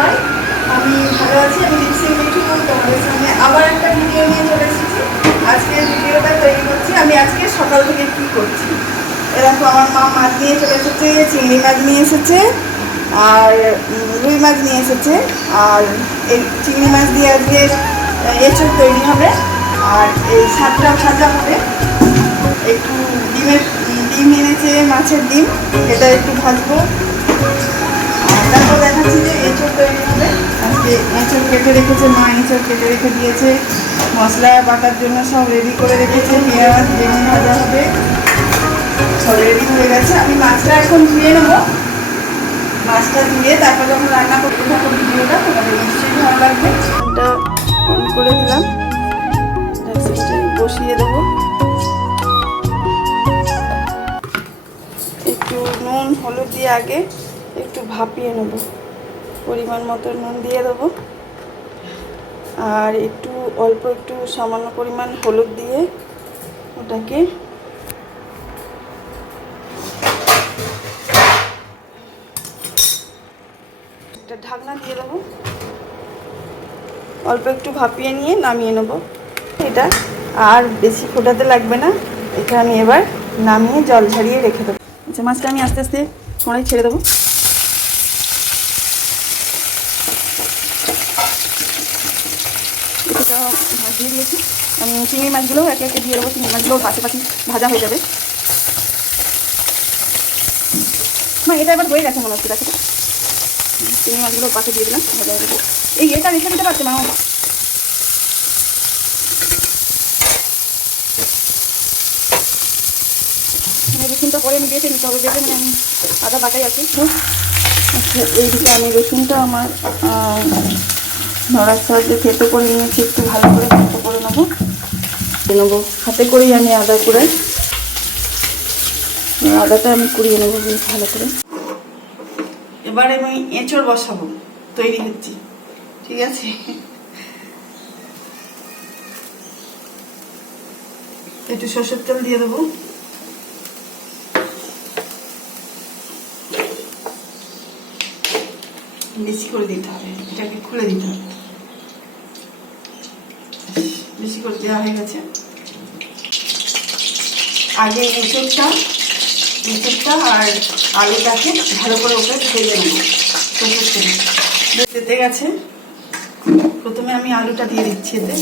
সবাই, আমি ভালো আছি। আমি লিপসি মিঠু তোমাদের সামনে আবার একটা ভিডিও নিয়ে চলে এসেছি। আজকের ভিডিওটা তৈরি করছি আমি আজকে সকাল থেকে কি করছি। এরকম আমার মা মাছ নিয়ে চলে এসেছে, চিংড়ি মাছ নিয়ে এসেছে আর রুই মাছ নিয়ে এসেছে। আর এই চিংড়ি মাছ দিয়ে আজকে এঁচড় তৈরি হবে আর এই সাতটা ভাজা হবে। একটু ডিম এনেছে, মাছের ডিম, এটা একটু ভাজবো। তারপর দেখাচ্ছি যে এঁচড় তৈরি হবে। আজকে এঁচড় কেটে রেখেছে মা, এঁচড় কেটে রেখে দিয়েছে, মশলা বাটার জন্য সব রেডি করে রেখেছে। পেঁয়াজ বেগুন ভাজা হবে, সব রেডি হয়ে গেছে। আমি মাছটা এখন ধুয়ে নেবো। মাছটা ধুয়ে তারপর যখন রান্না করতে থাকবো ভিডিওটা তোমাদের নিশ্চয়ই ভালো লাগবে। ফোনটা অন করে দিলাম, বসিয়ে দেবো। একটু নুন হলুদ দিয়ে আগে একটু ভাপিয়ে নেব, পরিমাণ মতো নুন দিয়ে দেবো আর একটু অল্প একটু সামান্য পরিমাণ হলুদ দিয়ে ওটাকে একটা ঢাকনা দিয়ে দেবো। অল্প একটু ভাপিয়ে নিয়ে নামিয়ে নেব এটা। আর বেশি ফোটাতে লাগবে না, এটা আমি এবার নামিয়ে জল ঝরিয়ে রেখে দেবো। আচ্ছা, মাছটা আমি আস্তে আস্তে কড়াই ছেড়ে দেবো। দিয়ে দিয়েছি আমি চিংড়ি মাছগুলো একে একে দিয়ে দেবো। চিংড়ি মাছগুলো পাশাপাশি ভাজা হয়ে যাবে। না, এটা এবার হয়ে গেছে মনে হচ্ছে। দেখো, চিংড়ি মাছগুলো পাশে দিয়ে দিলাম, ভাজা হয়ে যাবে। এই এটা রেখে দিতে পারছে মা। রসুনটা পরে আমি বেটে নিতে হবে, বেটে মানে আমি আদা বাটাই আছে। আচ্ছা, এইদিকে আমি রসুনটা আমার নড়ার সাহায্যে থেতো করে নিয়েছি। একটু ভালো করে থেতো করে নেবো। হাতে করেই আমি আদা করে আদাটা আমি কুড়িয়ে নেবো বেশ ভালো করে। এবারে আমি এঁচড় বসাবো, তৈরি হচ্ছি। ঠিক আছে, একটু সরষের তেল দিয়ে দেবো। বেশি করে দিতে হবে, এটাকে খুলে দিতে হবে। বেশি করে দেওয়া হয়ে গেছে। আগে এঁচড়টা আর আলুটাকে ভালো করে ওকে ভেজে নেব। তেতে গেছে, প্রথমে আমি আলুটা দিয়ে দিচ্ছি এতে।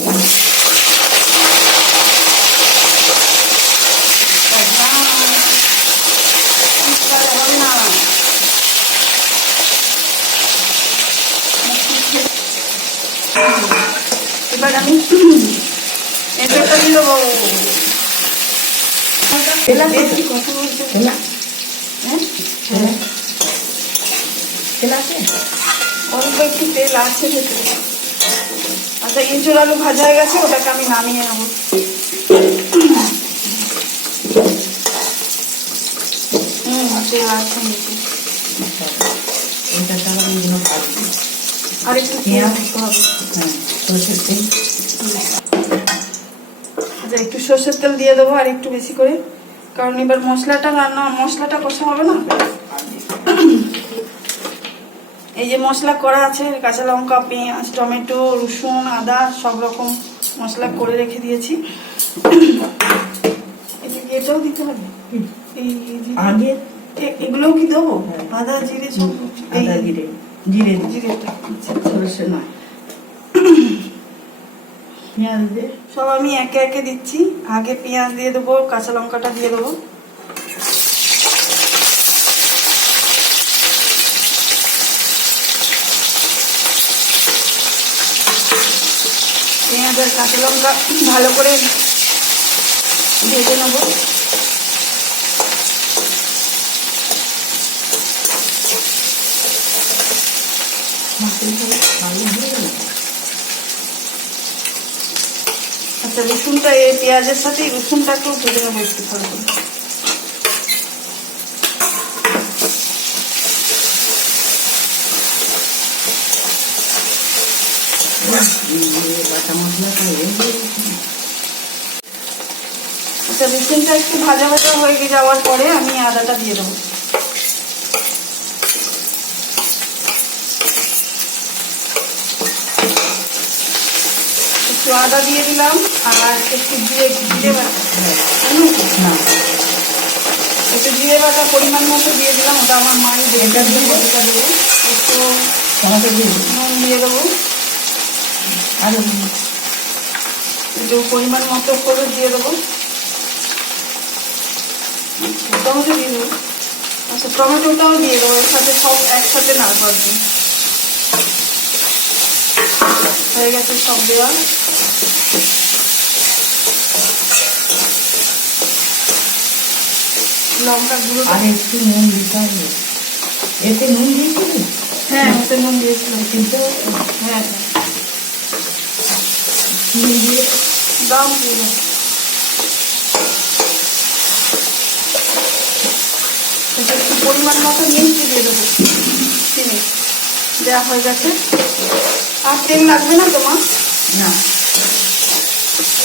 এবার আমি এঁচড়টা দিয়ে দেবো। অল্প একটু তেল আছে ভেতরে। আচ্ছা, এঁচড় আলু ভাজা হয়ে গেছে, ওটাকে আমি নামিয়ে নেবো। তেল আছে নিচে, আর একটু আচ্ছা, একটু সর্ষের তেল দিয়ে দেবো আর একটু বেশি করে, কারণ এবার মশলাটা কষা হবে না। এই যে মশলা করা আছে, কাঁচা লঙ্কা, পেঁয়াজ, টমেটো, রসুন, আদা সব রকম মশলা করে রেখে দিয়েছি। এটাও দিতে হবে, এগুলোও কি দেবো? আদা জিরে সব, জিরেটা সরষে নয়। পেঁয়াজ দিয়ে সব আমি একে একে দিচ্ছি। আগে পেঁয়াজ দিয়ে দেবো, কাঁচা লঙ্কাটা দিয়ে দেবো। পেঁয়াজ আর কাঁচা লঙ্কা ভালো করে ভেজে নেবো। আচ্ছা, রসুনটা এই পেঁয়াজের সাথে রসুনটাকেও ভেজে নেবো একটু ভালো করে। আচ্ছা, রসুনটা একটু ভাজা ভাজা হয়ে যাওয়ার পরে আমি আদাটা দিয়ে দেবো। একটু আদা দিয়ে দিলাম আর একটু জিরে বাটা না একটু জিরে বাটা পরিমাণ মতো দিয়ে দিলাম, ওটা আমার মাই এটা দিয়ে দেবো। এটা দেবো। একটু টমেটো দিয়ে দেবো। নুন দিয়ে দেবো, আর একটু পরিমাণ মতো হলুদ দিয়ে দেবো, টমেটো দিয়ে দেবো। আচ্ছা টমেটোটাও দিয়ে দেবো এর সাথে, সব একসাথে না করবেন। হয়ে গেছে সব দেওয়া। লঙ্কা গুঁড়ো আর একটু নুন দিতে হবে। এতে নুন দিয়েছিলি? হ্যাঁ এতে নুন দিয়েছিলাম। কিন্তু হ্যাঁ নুন দিয়ে দাম দিয়ে দাও। একটু পরিমাণ মতো মিষ্টি দিয়ে দেবো, চিনি দেওয়া হয়ে গেছে। আর তেল লাগবে না তোমার? না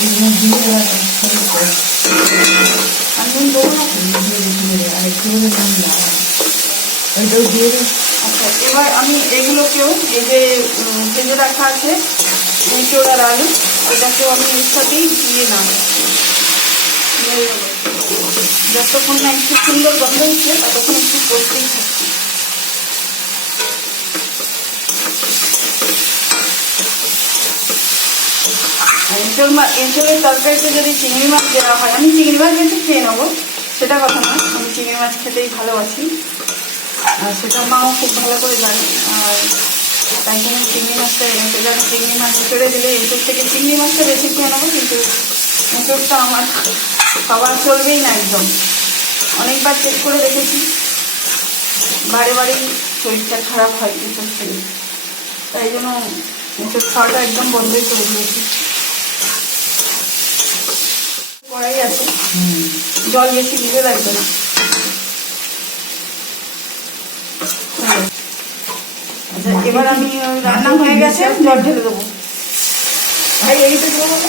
এই নুন দিয়ে এবার সব করে আর নুন দেবো না? দিয়ে দে আর একটু করে নুন লাগা ওইটাও দিয়ে দে। আচ্ছা এবার আমি এগুলোকেও, এই যে ভেজে রাখা আছে এঁচোড় আর আলু, এটাকেও আমি এর সাথেই দিয়ে নাম যতক্ষণ না একটু সুন্দর গন্ধ হচ্ছে ততক্ষণ একটু করতেই থাকছি। এঁচোড়ের তরকারিতে যদি চিংড়ি মাছ দেওয়া হয়, আমি চিংড়ি মাছ বেশি খেয়ে নেবো সেটা কথা না, আমি চিংড়ি মাছ খেতেই ভালোবাসি আর সেটা মাও খুব ভালো করে জানে। আর তাই জন্য চিংড়ি মাছটা এনেছে, যেন চিংড়ি মাছ এঁচোড়ে দিলে এঁচোড় থেকে চিংড়ি মাছটা বেশি খেয়ে নেবো, কিন্তু এঁচোড়টা আমার খাওয়া চলবেই না একদম। অনেকবার চেক করে দেখেছি, বারে বারেই শরীরটা খারাপ হয় এঁচোড় থেকে, তাই জন্য এঁচোড় খাওয়াটা একদম বন্ধই করে দিয়েছি। কড়াই আছে, জল বেশি দিতে লাগবে না। আচ্ছা এবার আমি রান্না হয়ে গেছে, জল ঢেলে দেবো। ভাই এইটা দেবো না?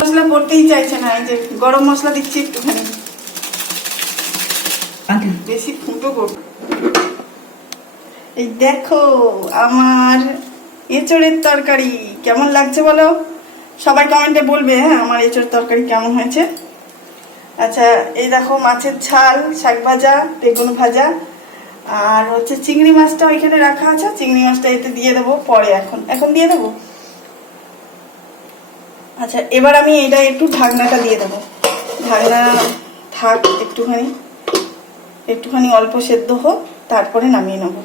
মশলা পড়তেই চাইছে না, এই যে গরম মশলা দিচ্ছি একটুখানি, বেশি ফুটো করব। এই দেখো আমার এঁচোড়ের তরকারি কেমন লাগছে বলো, সবাই কমেন্টে বলবে। হ্যাঁ আমার এঁচোড়ের তরকারি কেমন হয়েছে। আচ্ছা এই দেখো মাছের ঝাল, শাক ভাজা, বেগুন ভাজা, আর হচ্ছে চিংড়ি মাছটা ওইখানে রাখা আছে, চিংড়ি মাছটা এতে দিয়ে দেবো পরে, এখন দিয়ে দেবো। আচ্ছা এবার আমি এটা একটু ঢাকনাটা দিয়ে দেবো, ঢাকনা থাক একটুখানি অল্প সেদ্ধ হোক, তারপরে নামিয়ে নেবো।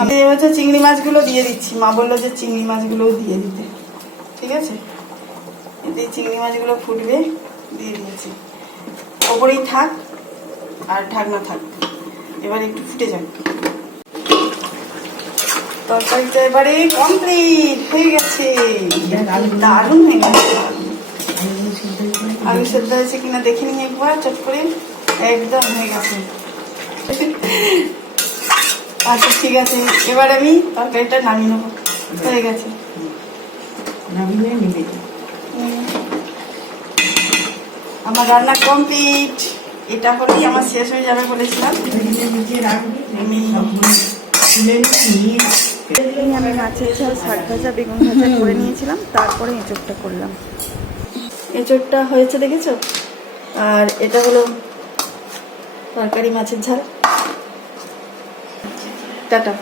আমি হচ্ছে চিংড়ি মাছগুলো দিয়ে দিচ্ছি, মা বললো যে চিংড়ি মাছগুলোও দিয়ে দিতে, ঠিক আছে। এতে চিংড়ি মাছগুলো ফুটবে, দিয়ে দিয়েছি, ওপরেই থাক আর ঢাকনা থাক, এবার একটু ফুটে যাক। তরকারিটা এবারে কমপ্লিট হয়ে গেছে, দারুণ হয়ে গেছে। আলু সেদ্ধ হয়েছে কিনা দেখে নিই একবার চট করে, একদম হয়ে গেছে। আচ্ছা ঠিক আছে, এবার আমি তরকারিটা নামিয়ে নেবো, হয়ে গেছে। আমার রান্না কমপ্লিট, এটা হলেই আমার শেষ হয়ে যাবে বলেছিলাম। আমি মাছের ঝাল, শাক ভাজা, বেগুন ভাজা করে নিয়েছিলাম, তারপরে এঁচোড়টা করলাম। এঁচোড়টা হয়েছে দেখেছো, আর এটা হলো তরকারি মাছের ঝাল। টাটা।